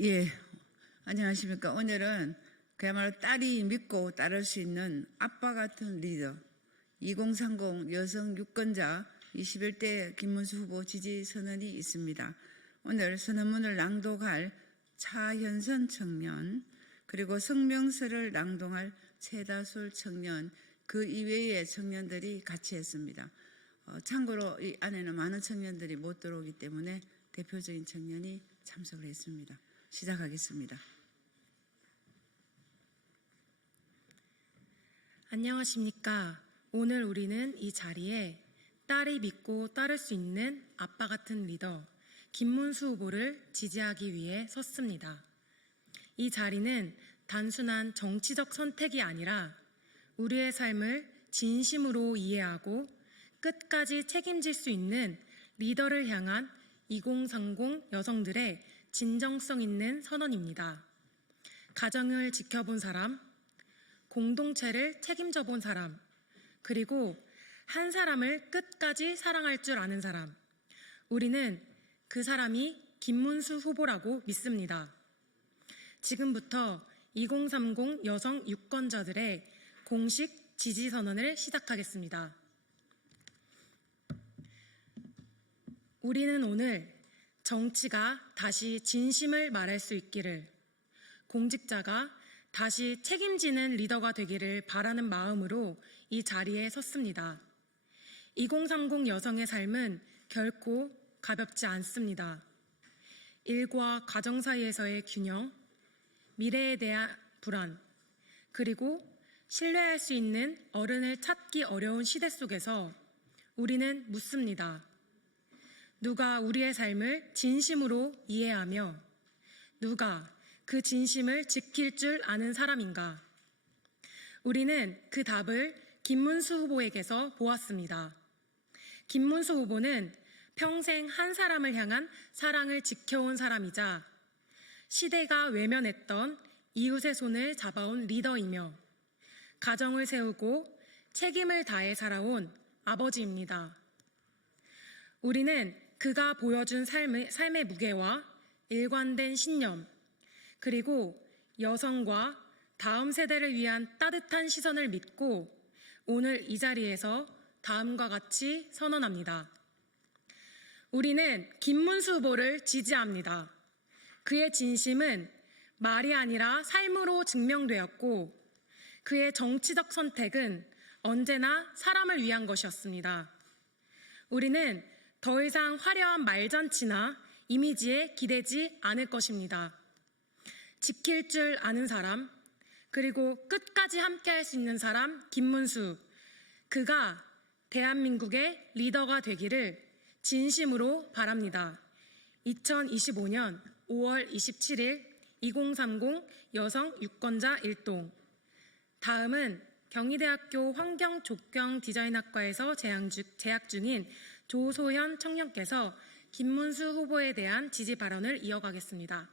예, 안녕하십니까. 오늘은 그야말로 딸이 믿고 따를 수 있는 아빠 같은 리더, 2030 여성 유권자 21대 김문수 후보 지지 선언이 있습니다. 오늘 선언문을 낭독할 차현선 청년, 그리고 성명서를 낭독할 최다솔 청년, 그 이외의 청년들이 같이 했습니다. 참고로 이 안에는 많은 청년들이 못 들어오기 때문에 대표적인 청년이 참석을 했습니다. 시작하겠습니다. 안녕하십니까. 오늘 우리는 이 자리에 딸이 믿고 따를 수 있는 아빠 같은 리더 김문수 후보를 지지하기 위해 섰습니다. 이 자리는 단순한 정치적 선택이 아니라 우리의 삶을 진심으로 이해하고 끝까지 책임질 수 있는 리더를 향한 2030 여성들의 진정성 있는 선언입니다. 가정을 지켜본 사람, 공동체를 책임져 본 사람, 그리고 한 사람을 끝까지 사랑할 줄 아는 사람, 우리는 그 사람이 김문수 후보라고 믿습니다. 지금부터 2030 여성 유권자들의 공식 지지 선언을 시작하겠습니다. 우리는 오늘 정치가 다시 진심을 말할 수 있기를, 공직자가 다시 책임지는 리더가 되기를 바라는 마음으로 이 자리에 섰습니다. 2030 여성의 삶은 결코 가볍지 않습니다. 일과 가정 사이에서의 균형, 미래에 대한 불안, 그리고 신뢰할 수 있는 어른을 찾기 어려운 시대 속에서 우리는 묻습니다. 누가 우리의 삶을 진심으로 이해하며 누가 그 진심을 지킬 줄 아는 사람인가? 우리는 그 답을 김문수 후보에게서 보았습니다. 김문수 후보는 평생 한 사람을 향한 사랑을 지켜온 사람이자 시대가 외면했던 이웃의 손을 잡아온 리더이며 가정을 세우고 책임을 다해 살아온 아버지입니다. 우리는 그가 보여준 삶의 무게와 일관된 신념, 그리고 여성과 다음 세대를 위한 따뜻한 시선을 믿고 오늘 이 자리에서 다음과 같이 선언합니다. 우리는 김문수 후보를 지지합니다. 그의 진심은 말이 아니라 삶으로 증명되었고 그의 정치적 선택은 언제나 사람을 위한 것이었습니다. 우리는 더 이상 화려한 말잔치나 이미지에 기대지 않을 것입니다. 지킬 줄 아는 사람, 그리고 끝까지 함께할 수 있는 사람 김문수, 그가 대한민국의 리더가 되기를 진심으로 바랍니다. 2025년 5월 27일 2030 여성 유권자 일동. 다음은 경희대학교 환경조경디자인학과에서 재학 중인 조소현 청년께서 김문수 후보에 대한 지지 발언을 이어가겠습니다.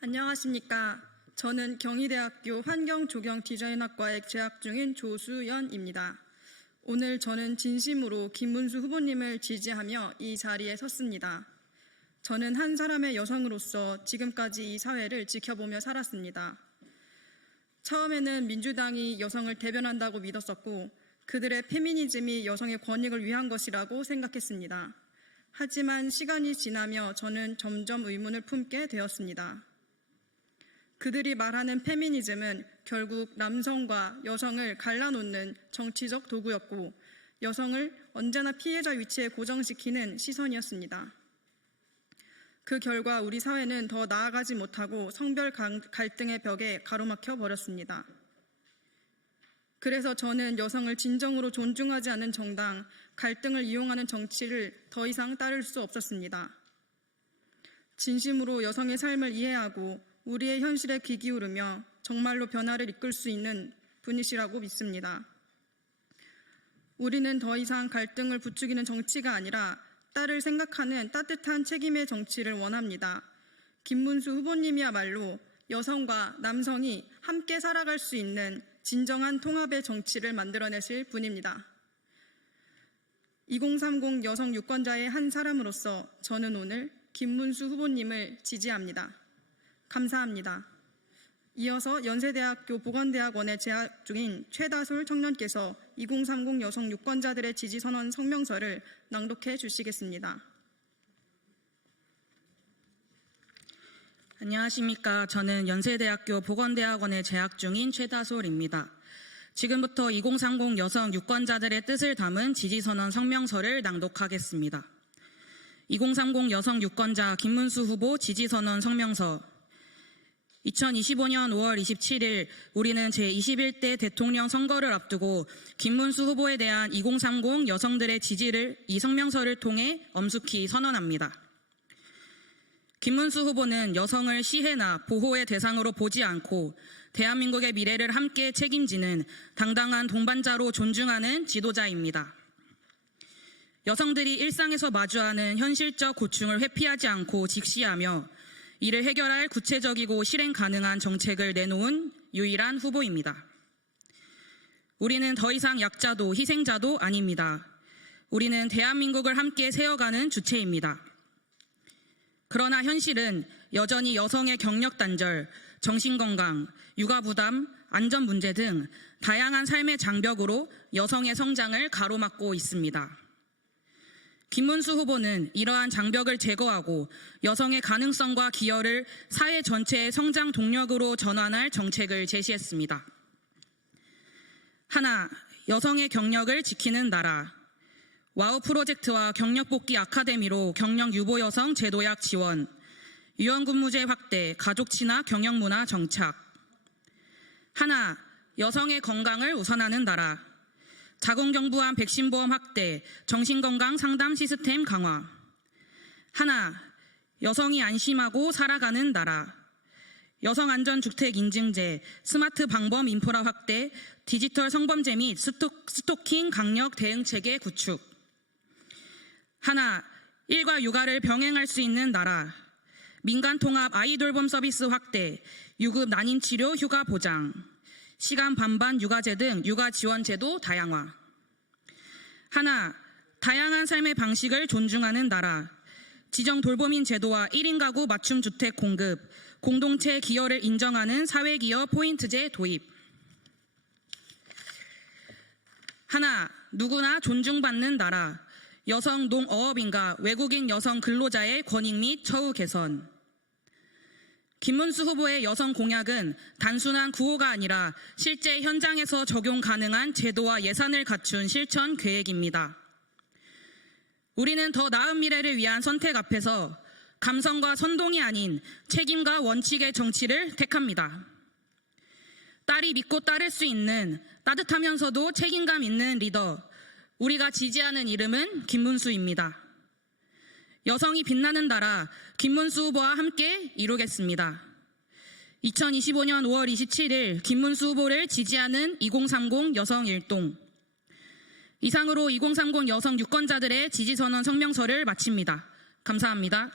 안녕하십니까. 저는 경희대학교 환경조경디자인학과에 재학 중인 조수연입니다. 오늘 저는 진심으로 김문수 후보님을 지지하며 이 자리에 섰습니다. 저는 한 사람의 여성으로서 지금까지 이 사회를 지켜보며 살았습니다. 처음에는 민주당이 여성을 대변한다고 믿었었고 그들의 페미니즘이 여성의 권익을 위한 것이라고 생각했습니다. 하지만 시간이 지나며 저는 점점 의문을 품게 되었습니다. 그들이 말하는 페미니즘은 결국 남성과 여성을 갈라놓는 정치적 도구였고 여성을 언제나 피해자 위치에 고정시키는 시선이었습니다. 그 결과 우리 사회는 더 나아가지 못하고 성별 갈등의 벽에 가로막혀 버렸습니다. 그래서 저는 여성을 진정으로 존중하지 않는 정당, 갈등을 이용하는 정치를 더 이상 따를 수 없었습니다. 진심으로 여성의 삶을 이해하고 우리의 현실에 귀 기울이며 정말로 변화를 이끌 수 있는 분이시라고 믿습니다. 우리는 더 이상 갈등을 부추기는 정치가 아니라 딸을 생각하는 따뜻한 책임의 정치를 원합니다. 김문수 후보님이야말로 여성과 남성이 함께 살아갈 수 있는 진정한 통합의 정치를 만들어내실 분입니다. 2030 여성 유권자의 한 사람으로서 저는 오늘 김문수 후보님을 지지합니다. 감사합니다. 이어서 연세대학교 보건대학원에 재학 중인 최다솔 청년께서 2030 여성 유권자들의 지지선언 성명서를 낭독해 주시겠습니다. 안녕하십니까. 저는 연세대학교 보건대학원에 재학 중인 최다솔입니다. 지금부터 2030 여성 유권자들의 뜻을 담은 지지선언 성명서를 낭독하겠습니다. 2030 여성 유권자 김문수 후보 지지선언 성명서. 2025년 5월 27일 우리는 제21대 대통령 선거를 앞두고 김문수 후보에 대한 2030 여성들의 지지를 이 성명서를 통해 엄숙히 선언합니다. 김문수 후보는 여성을 시혜나 보호의 대상으로 보지 않고 대한민국의 미래를 함께 책임지는 당당한 동반자로 존중하는 지도자입니다. 여성들이 일상에서 마주하는 현실적 고충을 회피하지 않고 직시하며 이를 해결할 구체적이고 실행 가능한 정책을 내놓은 유일한 후보입니다. 우리는 더 이상 약자도 희생자도 아닙니다. 우리는 대한민국을 함께 세워가는 주체입니다. 그러나 현실은 여전히 여성의 경력 단절, 정신건강, 육아부담, 안전 문제 등 다양한 삶의 장벽으로 여성의 성장을 가로막고 있습니다. 김문수 후보는 이러한 장벽을 제거하고 여성의 가능성과 기여를 사회 전체의 성장 동력으로 전환할 정책을 제시했습니다. 하나, 여성의 경력을 지키는 나라. 와우 프로젝트와 경력복귀 아카데미로 경력 유보 여성 제도약 지원, 유연근무제 확대, 가족 친화 경영문화 정착. 하나, 여성의 건강을 우선하는 나라. 자궁경부암 백신보험 확대, 정신건강 상담 시스템 강화. 하나, 여성이 안심하고 살아가는 나라. 여성안전주택 인증제, 스마트 방범 인프라 확대, 디지털 성범죄 및 스토킹 강력 대응체계 구축. 하나, 일과 육아를 병행할 수 있는 나라. 민간통합 아이돌봄 서비스 확대, 유급 난임치료 휴가 보장, 시간 반반 육아제 등 육아 지원 제도 다양화. 하나, 다양한 삶의 방식을 존중하는 나라. 지정 돌봄인 제도와 1인 가구 맞춤 주택 공급, 공동체 기여를 인정하는 사회기여 포인트제 도입. 하나, 누구나 존중받는 나라. 여성 농어업인과 외국인 여성 근로자의 권익 및 처우 개선. 김문수 후보의 여성 공약은 단순한 구호가 아니라 실제 현장에서 적용 가능한 제도와 예산을 갖춘 실천 계획입니다. 우리는 더 나은 미래를 위한 선택 앞에서 감성과 선동이 아닌 책임과 원칙의 정치를 택합니다. 딸이 믿고 따를 수 있는 따뜻하면서도 책임감 있는 리더, 우리가 지지하는 이름은 김문수입니다. 여성이 빛나는 나라, 김문수 후보와 함께 이루겠습니다. 2025년 5월 27일 김문수 후보를 지지하는 2030 여성 일동. 이상으로 2030 여성 유권자들의 지지선언 성명서를 마칩니다. 감사합니다.